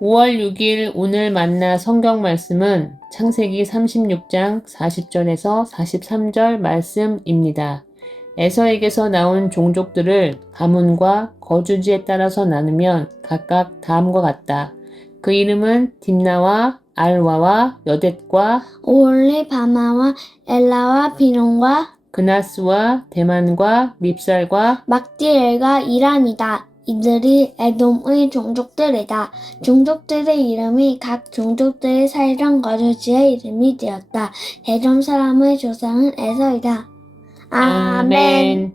5월 6일 오늘 만나 성경 말씀은 창세기 36장 40절에서 43절 말씀입니다. 에서에게서 나온 종족들을 가문과 거주지에 따라서 나누면 각각 다음과 같다. 그 이름은 딥나와 알와와 여댓과 오홀리바마와 엘라와 비논과 그나스와 대만과 밉살과 막디엘과 이란이다. 이들이 에돔의 종족들이다. 종족들의 이름이 각 종족들의 살던 거주지의 이름이 되었다. 에돔 사람의 조상은 에서이다. 아멘.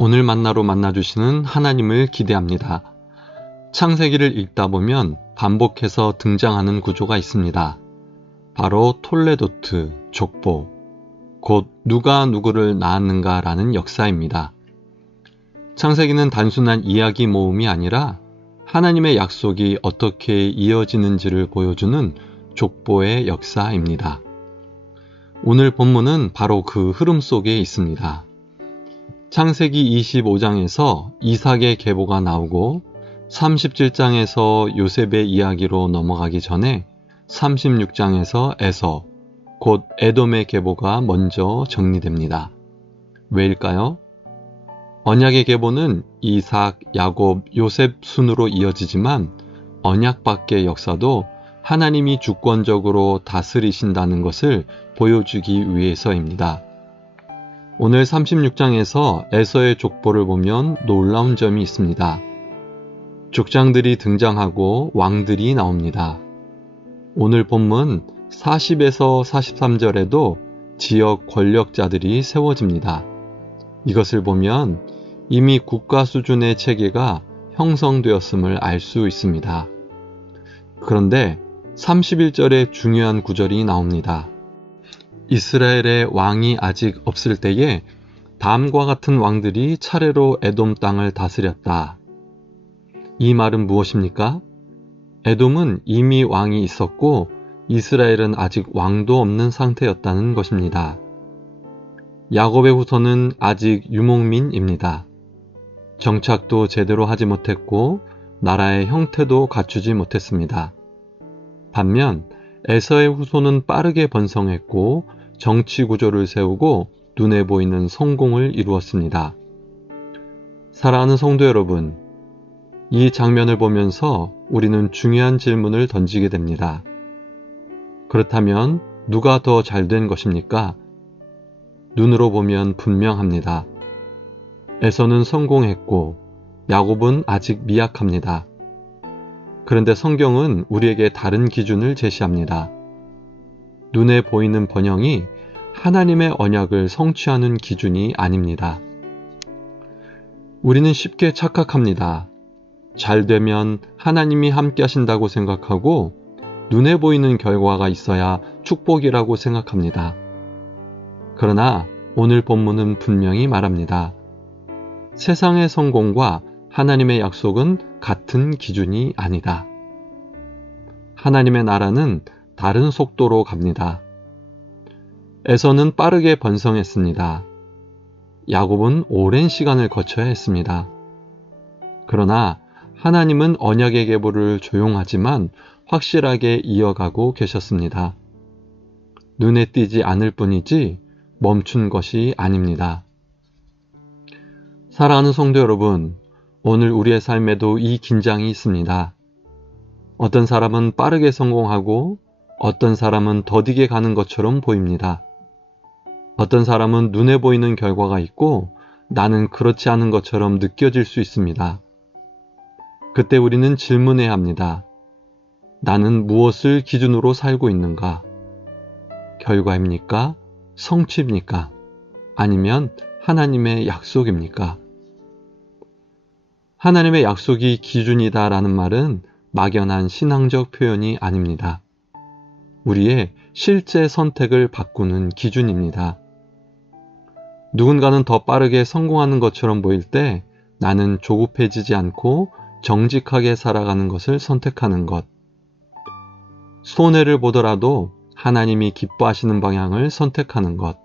오늘 만나로 만나주시는 하나님을 기대합니다. 창세기를 읽다 보면 반복해서 등장하는 구조가 있습니다. 바로 톨레도트, 족보, 곧 누가 누구를 낳았는가라는 역사입니다. 창세기는 단순한 이야기 모음이 아니라 하나님의 약속이 어떻게 이어지는지를 보여주는 족보의 역사입니다. 오늘 본문은 바로 그 흐름 속에 있습니다. 창세기 25장에서 이삭의 계보가 나오고 37장에서 요셉의 이야기로 넘어가기 전에 36장에서 에서, 곧 에돔의 계보가 먼저 정리됩니다. 왜일까요? 언약의 계보는 이삭, 야곱, 요셉 순으로 이어지지만 언약 밖의 역사도 하나님이 주권적으로 다스리신다는 것을 보여주기 위해서입니다. 오늘 36장에서 에서의 족보를 보면 놀라운 점이 있습니다. 족장들이 등장하고 왕들이 나옵니다. 오늘 본문 40에서 43절에도 지역 권력자들이 세워집니다. 이것을 보면 이미 국가 수준의 체계가 형성되었음을 알 수 있습니다. 그런데 31절에 중요한 구절이 나옵니다. 이스라엘의 왕이 아직 없을 때에 다음과 같은 왕들이 차례로 에돔 땅을 다스렸다. 이 말은 무엇입니까? 에돔은 이미 왕이 있었고 이스라엘은 아직 왕도 없는 상태였다는 것입니다. 야곱의 후손은 아직 유목민입니다. 정착도 제대로 하지 못했고 나라의 형태도 갖추지 못했습니다. 반면 에서의 후손은 빠르게 번성했고 정치 구조를 세우고 눈에 보이는 성공을 이루었습니다. 사랑하는 성도 여러분, 이 장면을 보면서 우리는 중요한 질문을 던지게 됩니다. 그렇다면 누가 더 잘된 것입니까? 눈으로 보면 분명합니다. 에서는 성공했고 야곱은 아직 미약합니다. 그런데 성경은 우리에게 다른 기준을 제시합니다. 눈에 보이는 번영이 하나님의 언약을 성취하는 기준이 아닙니다. 우리는 쉽게 착각합니다. 잘 되면 하나님이 함께 하신다고 생각하고 눈에 보이는 결과가 있어야 축복이라고 생각합니다. 그러나 오늘 본문은 분명히 말합니다. 세상의 성공과 하나님의 약속은 같은 기준이 아니다. 하나님의 나라는 다른 속도로 갑니다. 에서는 빠르게 번성했습니다. 야곱은 오랜 시간을 거쳐야 했습니다. 그러나 하나님은 언약의 계보를 조용하지만 확실하게 이어가고 계셨습니다. 눈에 띄지 않을 뿐이지 멈춘 것이 아닙니다. 사랑하는 성도 여러분, 오늘 우리의 삶에도 이 긴장이 있습니다. 어떤 사람은 빠르게 성공하고 어떤 사람은 더디게 가는 것처럼 보입니다. 어떤 사람은 눈에 보이는 결과가 있고 나는 그렇지 않은 것처럼 느껴질 수 있습니다. 그때 우리는 질문해야 합니다. 나는 무엇을 기준으로 살고 있는가? 결과입니까? 성취입니까? 아니면 하나님의 약속입니까? 하나님의 약속이 기준이다라는 말은 막연한 신앙적 표현이 아닙니다. 우리의 실제 선택을 바꾸는 기준입니다. 누군가는 더 빠르게 성공하는 것처럼 보일 때 나는 조급해지지 않고 정직하게 살아가는 것을 선택하는 것. 손해를 보더라도 하나님이 기뻐하시는 방향을 선택하는 것.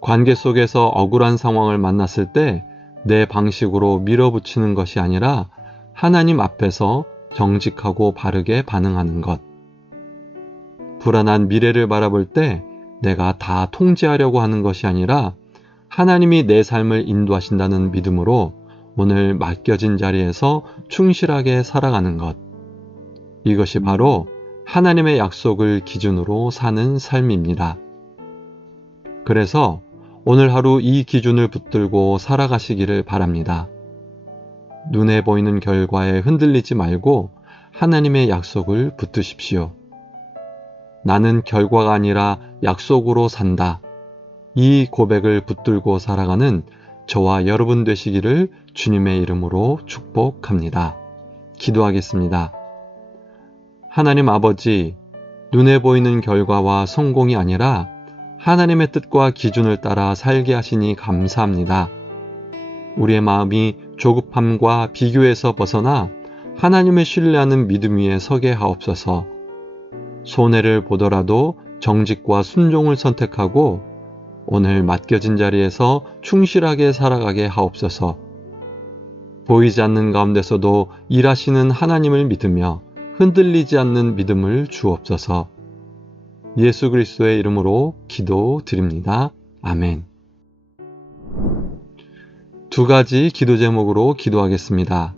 관계 속에서 억울한 상황을 만났을 때 내 방식으로 밀어붙이는 것이 아니라 하나님 앞에서 정직하고 바르게 반응하는 것. 불안한 미래를 바라볼 때 내가 다 통제하려고 하는 것이 아니라 하나님이 내 삶을 인도하신다는 믿음으로 오늘 맡겨진 자리에서 충실하게 살아가는 것. 이것이 바로 하나님의 약속을 기준으로 사는 삶입니다. 그래서 오늘 하루 이 기준을 붙들고 살아가시기를 바랍니다. 눈에 보이는 결과에 흔들리지 말고 하나님의 약속을 붙드십시오. 나는 결과가 아니라 약속으로 산다. 이 고백을 붙들고 살아가는 저와 여러분 되시기를 주님의 이름으로 축복합니다. 기도하겠습니다. 하나님 아버지, 눈에 보이는 결과와 성공이 아니라 하나님의 뜻과 기준을 따라 살게 하시니 감사합니다. 우리의 마음이 조급함과 비교에서 벗어나 하나님을 신뢰하는 믿음 위에 서게 하옵소서. 손해를 보더라도 정직과 순종을 선택하고 오늘 맡겨진 자리에서 충실하게 살아가게 하옵소서. 보이지 않는 가운데서도 일하시는 하나님을 믿으며 흔들리지 않는 믿음을 주옵소서. 예수 그리스도의 이름으로 기도드립니다. 아멘. 두 가지 기도 제목으로 기도하겠습니다.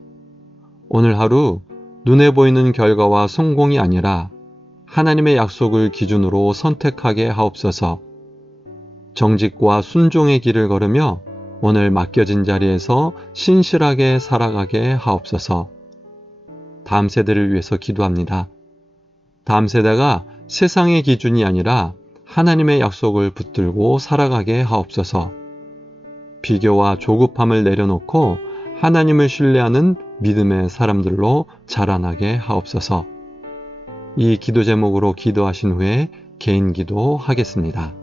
오늘 하루 눈에 보이는 결과와 성공이 아니라 하나님의 약속을 기준으로 선택하게 하옵소서. 정직과 순종의 길을 걸으며 오늘 맡겨진 자리에서 신실하게 살아가게 하옵소서. 다음 세대를 위해서 기도합니다. 다음 세대가 세상의 기준이 아니라 하나님의 약속을 붙들고 살아가게 하옵소서. 비교와 조급함을 내려놓고 하나님을 신뢰하는 믿음의 사람들로 자라나게 하옵소서. 이 기도 제목으로 기도하신 후에 개인 기도 하겠습니다.